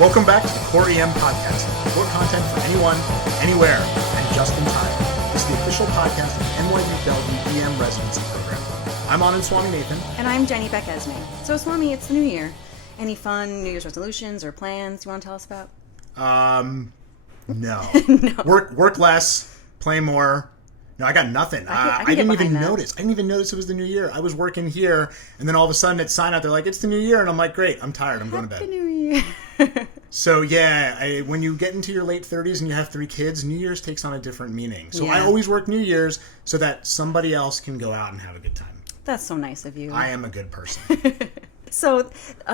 Welcome back to the Core EM Podcast, core content for anyone, anywhere, and just in time. This is the official podcast of the NYU Bellevue EM Residency Program. I'm Anand Swami Nathan. And I'm Jenny Beck-Esme. So Swami, it's the new year. Any fun New Year's resolutions or plans you want to tell us about? No. No. Work less, play more. No, I got nothing. I didn't even notice. I didn't even notice it was the new year. I was working here, and then all of a sudden at sign out, they're like, it's the new year. And I'm like, great, I'm tired. I'm going to bed. Happy New Year. So, yeah, when you get into your late 30s and you have 3 kids, New Year's takes on a different meaning. So I always work New Year's so that somebody else can go out and have a good time. That's so nice of you. I am a good person. So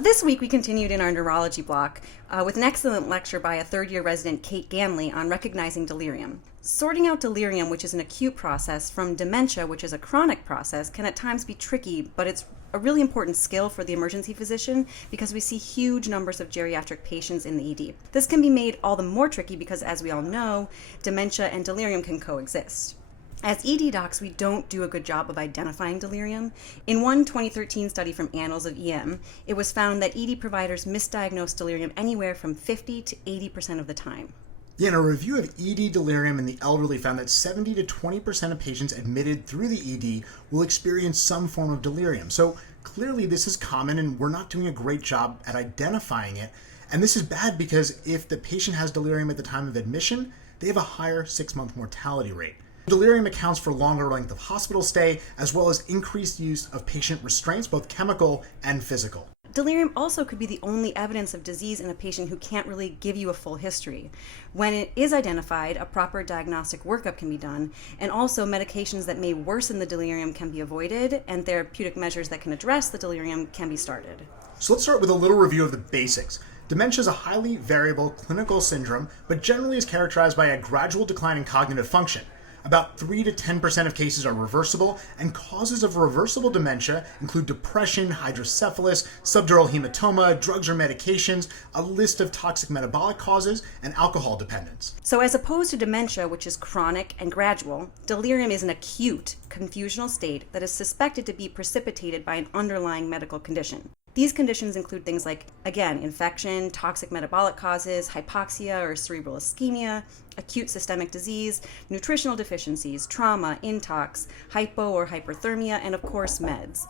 this week we continued in our neurology block with an excellent lecture by a third-year resident, Kate Ganley, on recognizing delirium. Sorting out delirium, which is an acute process, from dementia, which is a chronic process, can at times be tricky, but it's a really important skill for the emergency physician because we see huge numbers of geriatric patients in the ED. This can be made all the more tricky because, as we all know, dementia and delirium can coexist. As ED docs, we don't do a good job of identifying delirium. In one 2013 study from Annals of EM, it was found that ED providers misdiagnose delirium anywhere from 50 to 80% of the time. Yeah, and a review of ED delirium in the elderly found that 70 to 20% of patients admitted through the ED will experience some form of delirium. So clearly this is common and we're not doing a great job at identifying it. And this is bad because if the patient has delirium at the time of admission, they have a higher 6-month mortality rate. Delirium accounts for longer length of hospital stay, as well as increased use of patient restraints, both chemical and physical. Delirium also could be the only evidence of disease in a patient who can't really give you a full history. When it is identified, a proper diagnostic workup can be done, and also medications that may worsen the delirium can be avoided, and therapeutic measures that can address the delirium can be started. So let's start with a little review of the basics. Dementia is a highly variable clinical syndrome, but generally is characterized by a gradual decline in cognitive function. About 3 to 10% of cases are reversible, and causes of reversible dementia include depression, hydrocephalus, subdural hematoma, drugs or medications, a list of toxic metabolic causes, and alcohol dependence. So as opposed to dementia, which is chronic and gradual, delirium is an acute, confusional state that is suspected to be precipitated by an underlying medical condition. These conditions include things like, again, infection, toxic metabolic causes, hypoxia or cerebral ischemia, acute systemic disease, nutritional deficiencies, trauma, intox, hypo or hyperthermia, and of course, meds.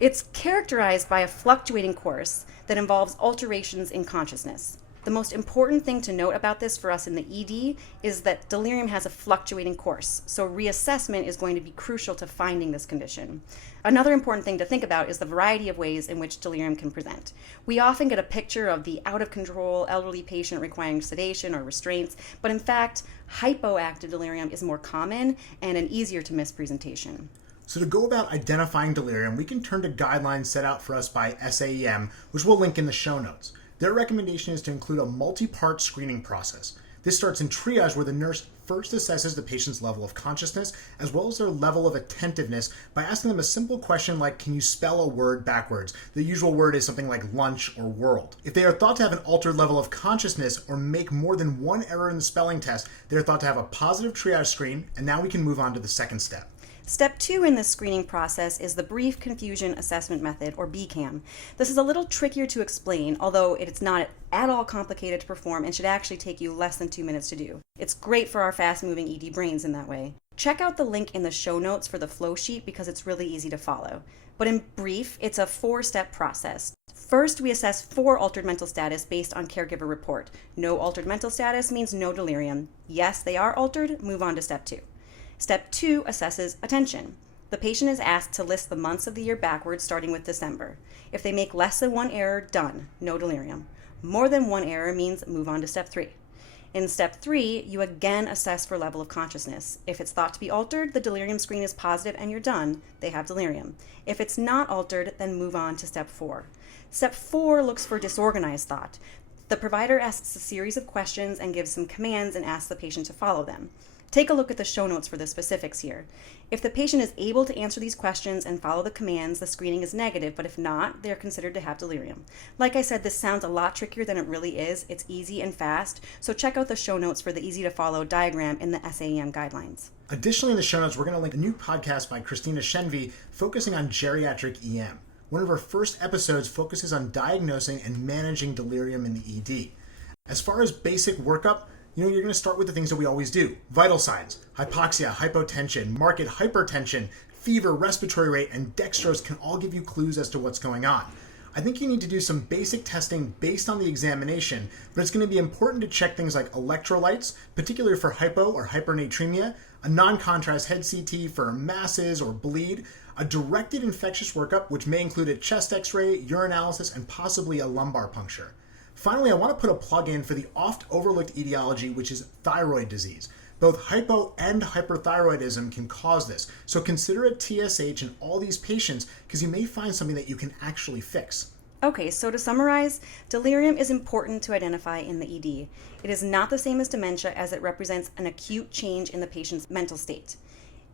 It's characterized by a fluctuating course that involves alterations in consciousness. The most important thing to note about this for us in the ED is that delirium has a fluctuating course, so reassessment is going to be crucial to finding this condition. Another important thing to think about is the variety of ways in which delirium can present. We often get a picture of the out-of-control elderly patient requiring sedation or restraints, but in fact, hypoactive delirium is more common and an easier to miss presentation. So to go about identifying delirium, we can turn to guidelines set out for us by SAEM, which we'll link in the show notes. Their recommendation is to include a multi-part screening process. This starts in triage, where the nurse first assesses the patient's level of consciousness as well as their level of attentiveness by asking them a simple question like, can you spell a word backwards? The usual word is something like lunch or world. If they are thought to have an altered level of consciousness or make more than one error in the spelling test, they are thought to have a positive triage screen, and now we can move on to the second step. Step 2 in this screening process is the Brief Confusion Assessment Method, or BCAM. This is a little trickier to explain, although it's not at all complicated to perform and should actually take you less than 2 minutes to do. It's great for our fast-moving ED brains in that way. Check out the link in the show notes for the flow sheet because it's really easy to follow. But in brief, it's a 4-step process. First, we assess for altered mental status based on caregiver report. No altered mental status means no delirium. Yes, they are altered. Move on to step 2. Step 2 assesses attention. The patient is asked to list the months of the year backwards, starting with December. If they make less than 1 error, done, no delirium. More than 1 error means move on to step 3. In step 3, you again assess for level of consciousness. If it's thought to be altered, the delirium screen is positive and you're done. They have delirium. If it's not altered, then move on to step 4. Step 4 looks for disorganized thought. The provider asks a series of questions and gives some commands and asks the patient to follow them. Take a look at the show notes for the specifics here. If the patient is able to answer these questions and follow the commands, the screening is negative, but if not, they are considered to have delirium. Like I said, this sounds a lot trickier than it really is. It's easy and fast, so check out the show notes for the easy-to-follow diagram in the SAEM guidelines. Additionally, in the show notes, we're going to link a new podcast by Christina Shenvi focusing on geriatric EM. One of our first episodes focuses on diagnosing and managing delirium in the ED. As far as basic workup, you're going to start with the things that we always do. Vital signs, hypoxia, hypotension, marked hypertension, fever, respiratory rate, and dextrose can all give you clues as to what's going on. I think you need to do some basic testing based on the examination, but it's going to be important to check things like electrolytes, particularly for hypo or hypernatremia, a non-contrast head CT for masses or bleed, a directed infectious workup, which may include a chest x-ray, urinalysis, and possibly a lumbar puncture. Finally, I want to put a plug in for the oft overlooked etiology, which is thyroid disease. Both hypo and hyperthyroidism can cause this, so consider a TSH in all these patients because you may find something that you can actually fix. Okay, so to summarize, delirium is important to identify in the ED. It is not the same as dementia as it represents an acute change in the patient's mental state.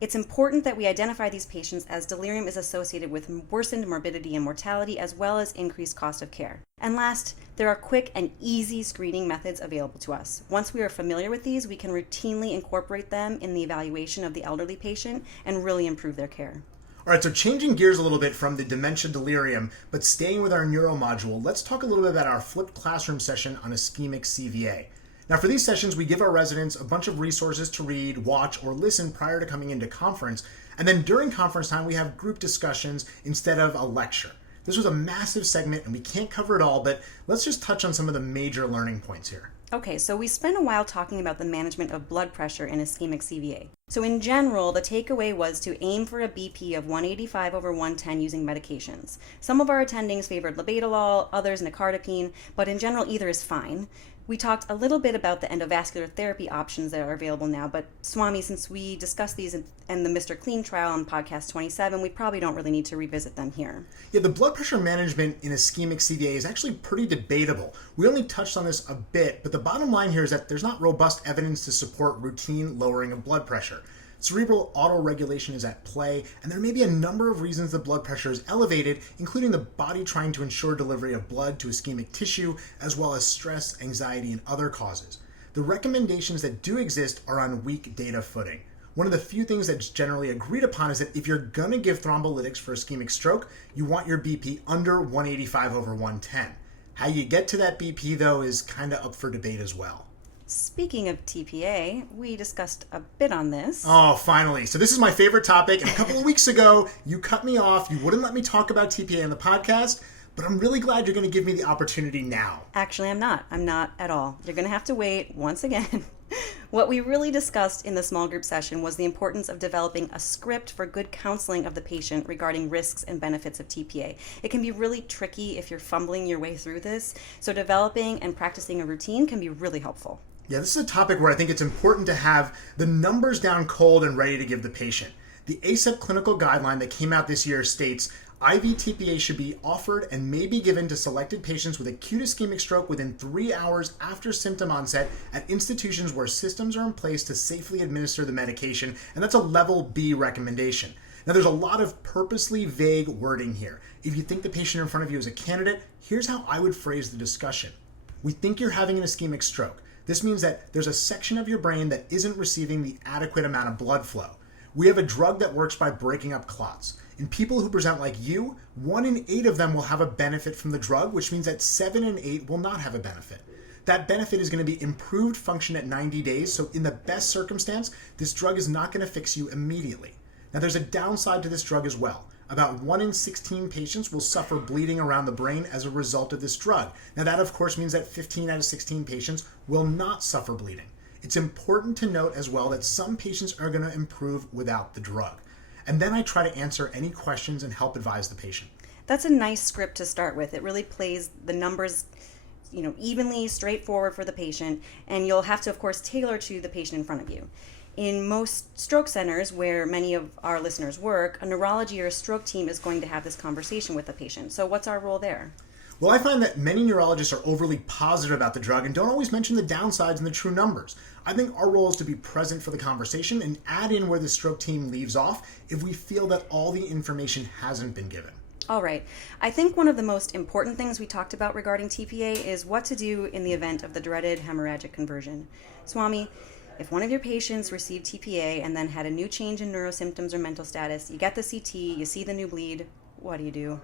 It's important that we identify these patients as delirium is associated with worsened morbidity and mortality as well as increased cost of care. And last, there are quick and easy screening methods available to us. Once we are familiar with these, we can routinely incorporate them in the evaluation of the elderly patient and really improve their care. All right, so changing gears a little bit from the dementia delirium, but staying with our neuro module, let's talk a little bit about our flipped classroom session on ischemic CVA. Now, for these sessions, we give our residents a bunch of resources to read, watch, or listen prior to coming into conference, and then during conference time, we have group discussions instead of a lecture. This was a massive segment, and we can't cover it all, but let's just touch on some of the major learning points here. Okay, so we spent a while talking about the management of blood pressure in ischemic CVA. So in general, the takeaway was to aim for a BP of 185 over 110 using medications. Some of our attendings favored labetalol, others nicardipine, but in general, either is fine. We talked a little bit about the endovascular therapy options that are available now, but Swami, since we discussed these in the Mr. Clean trial on podcast 27, we probably don't really need to revisit them here. Yeah, the blood pressure management in ischemic CVA is actually pretty debatable. We only touched on this a bit, but the bottom line here is that there's not robust evidence to support routine lowering of blood pressure. Cerebral autoregulation is at play, and there may be a number of reasons the blood pressure is elevated, including the body trying to ensure delivery of blood to ischemic tissue, as well as stress, anxiety, and other causes. The recommendations that do exist are on weak data footing. One of the few things that's generally agreed upon is that if you're going to give thrombolytics for ischemic stroke, you want your BP under 185 over 110. How you get to that BP, though, is kind of up for debate as well. Speaking of TPA, we discussed a bit on this. Oh, finally. So this is my favorite topic. And a couple of weeks ago, you cut me off. You wouldn't let me talk about TPA in the podcast, but I'm really glad you're going to give me the opportunity now. Actually, I'm not. I'm not at all. You're going to have to wait once again. What we really discussed in the small group session was the importance of developing a script for good counseling of the patient regarding risks and benefits of TPA. It can be really tricky if you're fumbling your way through this, so developing and practicing a routine can be really helpful. Yeah, this is a topic where I think it's important to have the numbers down cold and ready to give the patient. The ACEP clinical guideline that came out this year states IV TPA should be offered and may be given to selected patients with acute ischemic stroke within 3 hours after symptom onset at institutions where systems are in place to safely administer the medication, and that's a level B recommendation. Now, there's a lot of purposely vague wording here. If you think the patient in front of you is a candidate, here's how I would phrase the discussion. We think you're having an ischemic stroke. This means that there's a section of your brain that isn't receiving the adequate amount of blood flow. We have a drug that works by breaking up clots. In people who present like you, 1 in 8 of them will have a benefit from the drug, which means that 7 in 8 will not have a benefit. That benefit is going to be improved function at 90 days, so in the best circumstance, this drug is not going to fix you immediately. Now, there's a downside to this drug as well. About 1 in 16 patients will suffer bleeding around the brain as a result of this drug. Now, that of course means that 15 out of 16 patients will not suffer bleeding. It's important to note as well that some patients are going to improve without the drug. And then I try to answer any questions and help advise the patient. That's a nice script to start with. It really plays the numbers, evenly, straightforward for the patient, and you'll have to, of course, tailor to the patient in front of you. In most stroke centers where many of our listeners work, a neurology or a stroke team is going to have this conversation with the patient. So what's our role there? Well, I find that many neurologists are overly positive about the drug and don't always mention the downsides and the true numbers. I think our role is to be present for the conversation and add in where the stroke team leaves off if we feel that all the information hasn't been given. All right. I think one of the most important things we talked about regarding TPA is what to do in the event of the dreaded hemorrhagic conversion. Swami, if one of your patients received TPA and then had a new change in neurosymptoms or mental status, you get the CT, you see the new bleed, what do you do?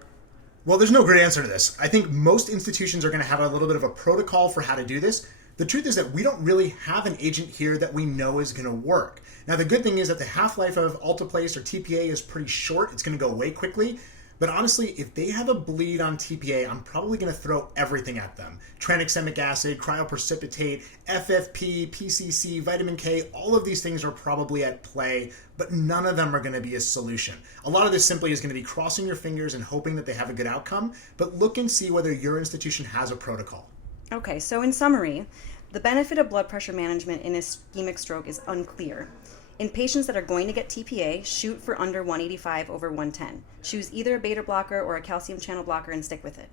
Well, there's no great answer to this. I think most institutions are going to have a little bit of a protocol for how to do this. The truth is that we don't really have an agent here that we know is going to work. Now, the good thing is that the half-life of alteplase or TPA is pretty short. It's going to go away quickly. But honestly, if they have a bleed on TPA, I'm probably going to throw everything at them. Tranexamic acid, cryoprecipitate, FFP, PCC, vitamin K, all of these things are probably at play, but none of them are going to be a solution. A lot of this simply is going to be crossing your fingers and hoping that they have a good outcome, but look and see whether your institution has a protocol. Okay, so in summary, the benefit of blood pressure management in ischemic stroke is unclear. In patients that are going to get TPA, shoot for under 185 over 110. Choose either a beta blocker or a calcium channel blocker and stick with it.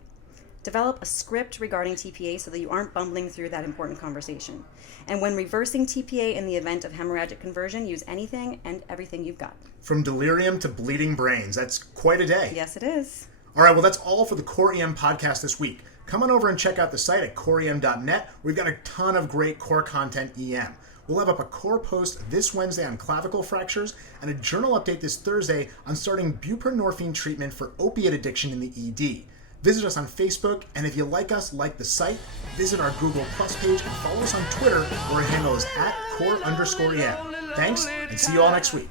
Develop a script regarding TPA so that you aren't bumbling through that important conversation. And when reversing TPA in the event of hemorrhagic conversion, use anything and everything you've got. From delirium to bleeding brains, that's quite a day. Yes, it is. All right, well, that's all for the Core EM podcast this week. Come on over and check out the site at coreem.net. We've got a ton of great core content EM. We'll have up a core post this Wednesday on clavicle fractures and a journal update this Thursday on starting buprenorphine treatment for opiate addiction in the ED. Visit us on Facebook, and if you like us, like the site, visit our Google Plus page and follow us on Twitter where our handle is @core_EM. Thanks, and see you all next week.